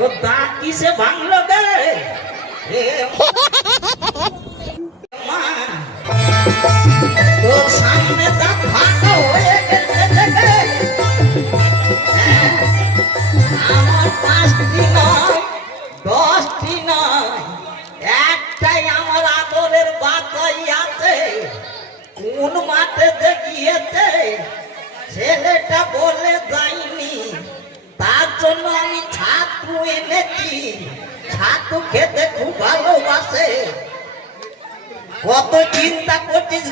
তো দাঁত কিসে ভাঙলো গে? মা। তোর সামনে দাঁত ভাঙা হয়ে গেছে আমার পাঁচটি নয়, দশটি একটাই আমার আদরের বাতাই আছে। কোন মাঠে গিয়েছে ছেলেটা বলে যায়নি। এনেছি। খেতে খুব ভালোবাসে। কত চিন্তা করছিস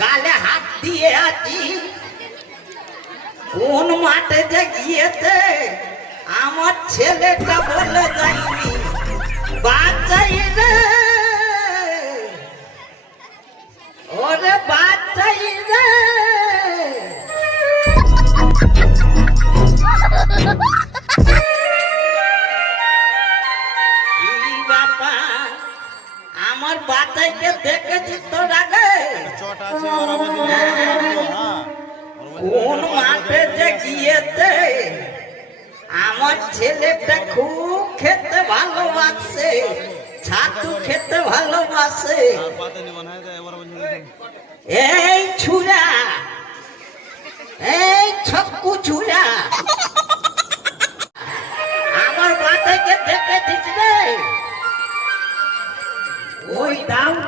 গালে হাত দিয়ে আছি। কোন মাঠে যে গিয়েছে, আমার ছেলেটা বলে যায়নি। আগে কোন মাঠে যে গিয়েছে আমার ছেলেটা খুব খেতে ভালোবাসে ছাতু খেতে ভালোবাসে। এই ছুরা এই ছক্কু ছুরা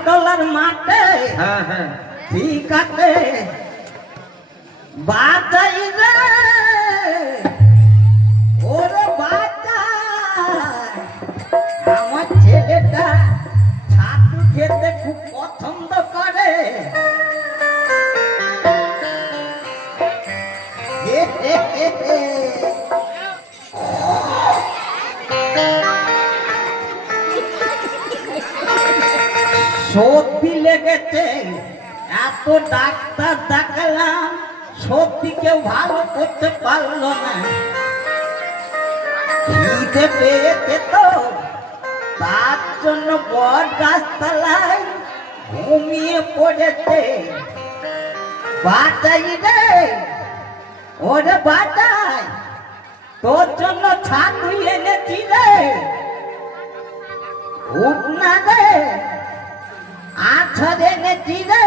ডলার মাঠে হ্যাঁ হ্যাঁ। ঠিক আছে। বাতাই রে ওরে বাতাই আমার ছেলেটা ছাতু খেতে খুব পছন্দ সত্যি লেগেছে। এত ডাক্তার দেখালাম, সত্যি কেউ ভালো করতে পারল না। খিদে পেয়েছে তো, তার জন্য বট গাছতলায় ঘুমিয়ে পড়েছে। বাটাই রে ওরে বাটাই তোর জন্য ছাতু এনেছি রে। উঠ না রে। আছর এনেছি রে?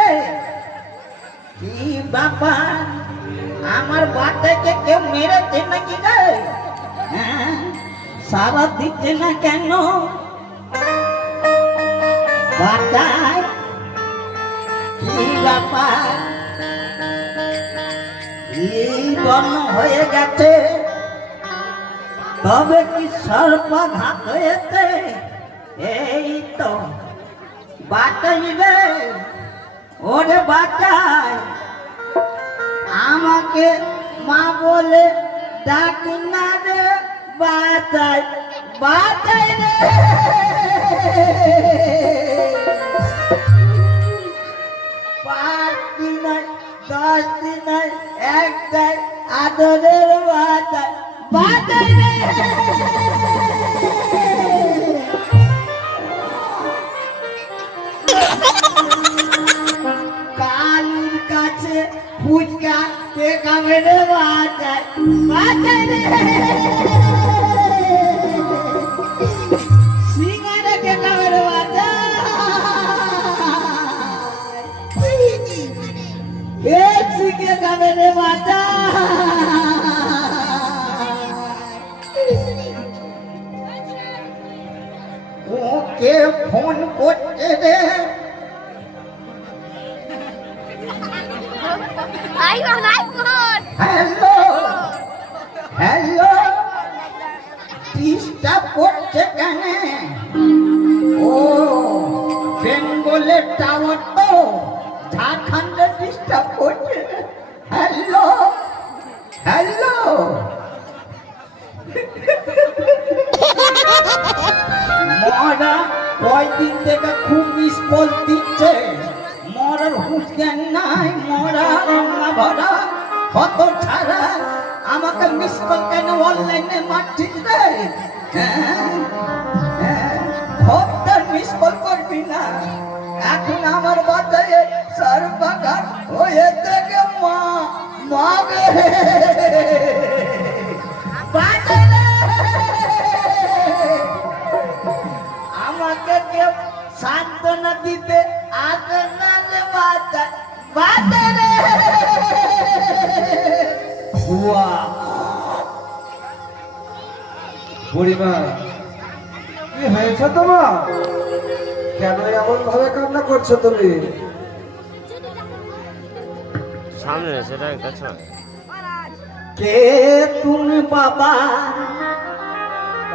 কি বাবা আমার বাটাকে কেউ মেরেছে নাকি রে? হ্যাঁ? সারা দিচ্ছে না কেন? বাটায় কি ব্যাপার? এই বর্ণ হয়ে গেছে? তবে কি সর্বঘাত হয়েছে? এই তো। বাটাই রে, ওরে বাটাই আমাকে মা বলে ডাকি না রে বাটাই বাটাই রে। পাঁচ দিন দশ দিন একটাই আদরের বাটাই বাটাই রে। ওকে ফোন করছে রে iPhone, iPhone! হ্যালো হ্যালো কেন ও, বেঙ্গলের টাওয়ার তো ঝাড়খণ্ডে ডিস্টার্ব করছে। হ্যালো হ্যালো মরা কয়দিন থেকে খুব মিস কল দিচ্ছে। মরার হুঁশ নাই, মরা রান্না ভরা। কত ছাড়া আমাকে মিস কল কেন অনলাইনে মারছিস রে? হ্যাঁ? হ্যাঁ? ডাক্তার মা মা আমাকে কেউ সান্ত্বনা দিতে আসে না রে বাচ্চা বাচ্চা রে। বুড়িমা, কি হয়েছে তোমার? কেন এমন ভাবে কান্না করছ তুমি? সামনে সেটা কাছে কে তুমি বাবা?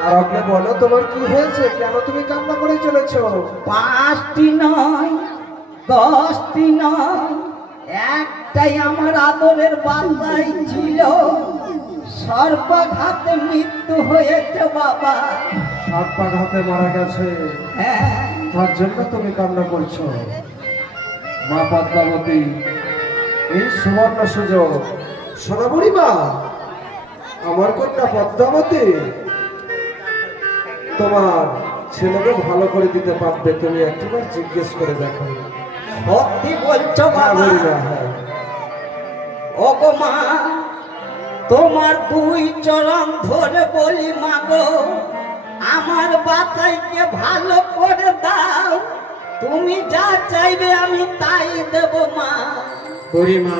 আর আপনি বলো তোমার কি হয়েছে? কেন তুমি কান্না করে চলেছো? পাঁচটি নয় দশটি নয় একটাই আমার আদরের বান্দাই ছিল। সর্বঘাতে মৃত্যু হয়েছে বাবা। হাতে মারা গেছে। হ্যাঁ। তার জন্য তুমি কান্না করছ। মা পদ্মাবতী এই সুবর্ণ সুযোগ। সোনা বুড়িমা আমার কন্যা পদ্মাবতী তোমার ছেলেকে ভালো করে দিতে পারবে তুমি একটিবার জিজ্ঞেস করে দেখো। সত্যি বলছো হ্যাঁ। মা তোমার দুই চরণ ধরে বলি মাগো আমার বাতাইকে ভালো করে দাও। তুমি যা চাইবে আমি তাই দেব মা। বুড়িমা